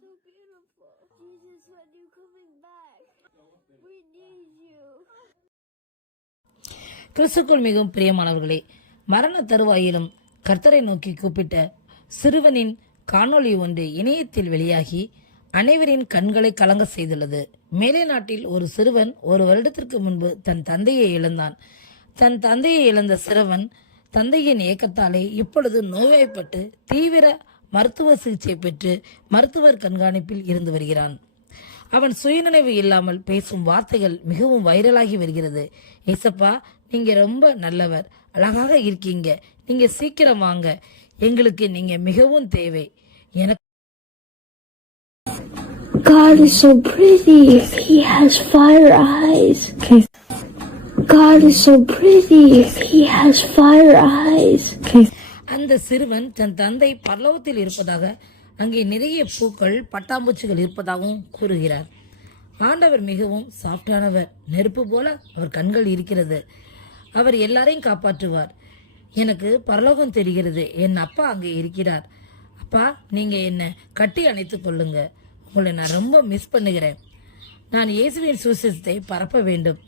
so beautiful. Jesus, when you coming back? We need you. கிறிஸ்துக்குள் மிகவும் பிரியமானவர்களே மரண தருவாயிலும் கர்த்தரை நோக்கி கூப்பிட்ட சிறுவனின் காணொளி ஒன்று இணையத்தில் வெளியாகி அனைவரின் கண்களை கலங்க செய்துள்ளது மேலே நாட்டில் ஒரு சிறுவன் ஒரு வருடத்திற்கு முன்பு தன் தந்தையை இழந்தான் தன் தந்தையை இழந்த சிறுவன் தந்தையின் இயக்கத்தாலே இப்பொழுது நோய்வாய்ப்பட்டு தீவிர மருத்துவ சிகிச்சை பெற்று மருத்துவர் கண்காணிப்பில் இருந்து வருகிறான் அவன் சுயநினைவு இல்லாமல் பேசும் வார்த்தைகள் மிகவும் வைரலாகி வருகிறது ஏசப்பா நீங்க ரொம்ப நல்லவர் அழகாக இருக்கீங்க நீங்க சீக்கிரம் வாங்க எங்களுக்கு நீங்க மிகவும் தேவை எனக்கு God is so pretty. He has fire eyes. God is so pretty. He has fire eyes. அந்த சிறுவன் தன் தந்தை பரலோகத்தில் இருப்பதாக அங்கே நிறைய பூக்கள் பட்டாம்பூச்சிகள் இருப்பதாகவும் கூறுகிறார். ஆண்டவர் மிகவும் சாஃப்டானவர். நெருப்பு போல அவர் கண்கள் இருக்கிறது. அவர் எல்லாரையும் காப்பாற்றுவார். எனக்கு பரலோகம் தெரிகிறது. என் அப்பா அங்கே இருக்கிறார். அப்பா நீங்க என்ன கட்டி அணைத்துக் கொள்ளுங்க. உங்களை நான் ரொம்ப மிஸ் பண்ணுகிறேன். நான் இயேசுவின் சுவிசேஷத்தை பரப்ப வேண்டும்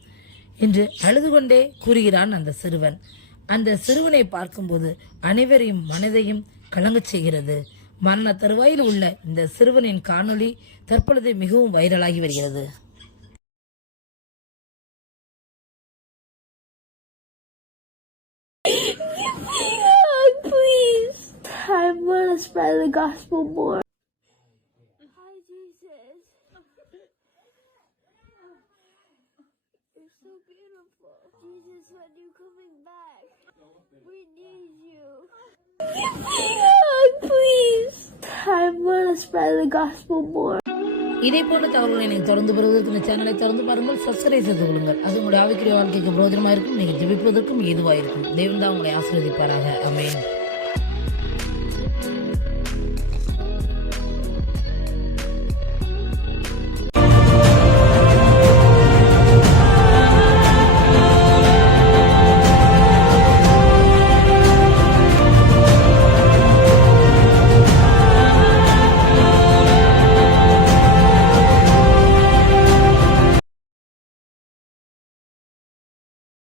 என்று அழுது கொண்டே கூறுகிறான் அந்த சிறுவன். அந்த சிறுவனை பார்க்கும்போது அனைவரையும் மனதையும் கலங்கச் செய்கிறது மரண தருவாயில் உள்ள இந்த சிறுவனின் காணொளி தற்பொழுது மிகவும் வைரலாகி வருகிறது please. I want to spread the gospel more. Hi, Jesus. You're so beautiful. Jesus, when you coming back? We need you. God, please. I want to spread the gospel more. இதே போன்ற தகவல்களை நீங்கள் தொடர்ந்து பெறுவதற்கு இந்த சேனலை தொடர்ந்து பாருங்கள் சப்ஸ்கிரைப் செய்து கொள்ளுங்கள் அது உங்களுடைய ஆவிக்குரிய வாழ்க்கைக்கு பிரோஜனமாக இருக்கும் நீங்கள் ஜெபிப்பதற்கும் ஏதுவாக இருக்கும் தேவன் தான் உங்களை ஆசீர்வதிப்பாராக அமேன்